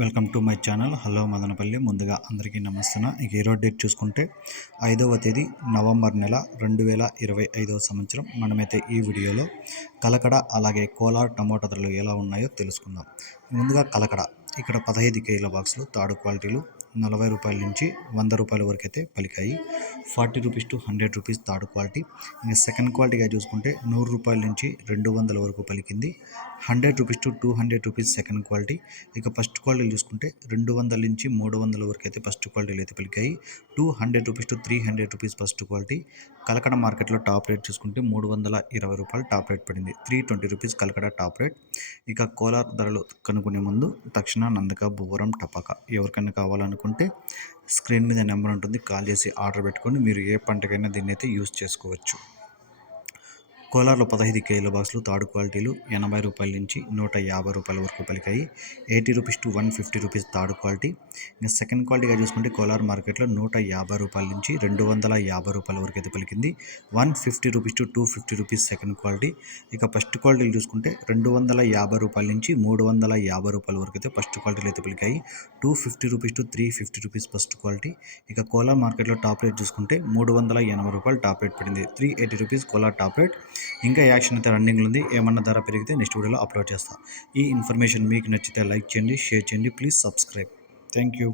Welcome to my channel. Hello Madanapalli. ముందుగా అందరికీ నమస్తే ఇక ఈరోజు డేట్ చూసుకుంటే ఐదవ తేదీ నవంబర్ నెల రెండు వేల ఇరవై ఐదవ సంవత్సరం. మనమైతే ఈ వీడియోలో కలకడ అలాగే కోలార్ టమోటా ధరలు ఎలా ఉన్నాయో తెలుసుకుందాం. ముందుగా కలకడ. ఇక్కడ పదహైదు కేజీల బాక్సులు తాడు క్వాలిటీలు నలభై రూపాయల నుంచి వంద రూపాయల వరకు అయితే పలికాయి. Forty rupees to hundred rupees third quality. ఇంకా సెకండ్ క్వాలిటీగా చూసుకుంటే నూరు రూపాయల నుంచి రెండు వందల వరకు పలికింది. Hundred rupees to two hundred rupees second quality. ఇక ఫస్ట్ క్వాలిటీ చూసుకుంటే రెండు వందల నుంచి మూడు వందల వరకు అయితే ఫస్ట్ క్వాలిటీలు అయితే పలికాయి. Two hundred rupees to three hundred rupees first quality. Kalakada మార్కెట్లో టాప్ రేట్ చూసుకుంటే మూడు వందల ఇరవై రూపాయలు టాప్ రేట్ పడింది. Three twenty rupees Kalakada top rate. ఇక కోలార్ ధరలు కనుక్కునే ముందు తక్షణ నందక బువ్వరం టపాక ఎవరికైనా అనుకుంటే స్క్రీన్ మీద నెంబర్ ఉంటుంది కాల్ చేసి ఆర్డర్ పెట్టుకొని మీరు ఏ పంటకైనా దీన్ని అయితే యూస్ చేసుకోవచ్చు. కోలార్లో పదహైదు కేజీల బాక్సులు తాడు క్వాలిటీలు ఎనభై రూపాయల నుంచి నూట యాభై రూపాయల వరకు పలికాయి. Eighty rupees to one fifty rupees third quality. ఇంకా సెకండ్ క్వాలిటీగా చూసుకుంటే కోలార్ మార్కెట్లో నూట యాభై రూపాయల నుంచి రెండు వందల యాభై రూపాయల వరకు అయితే పలికింది. One fifty rupees to two fifty rupees second quality. ఇక ఫస్ట్ క్వాలిటీలు చూసుకుంటే రెండు వందల యాభై రూపాయల నుంచి మూడు వందల యాభై రూపాయల వరకు అయితే ఫస్ట్ క్వాలిటీలు అయితే పలికాయి. Two fifty rupees to three fifty rupees first quality. ఇక కోలార్ మార్కెట్లో టాప్ రేట్ చూసుకుంటే మూడు వందల ఎనభై రూపాయలు టాప్ రేట్ పడింది. Three eighty rupees Kolar top rate. ఇంకా యాక్షన్ అయితే రన్నింగ్లో ఉంది. ఏమన్నా ధర పెరిగితే నెక్స్ట్ వీడియోలో అప్లోడ్ చేస్తాను ఈ ఇన్ఫర్మేషన్ మీకు నచ్చితే లైక్ చేయండి షేర్ చేయండి. Please subscribe. Thank you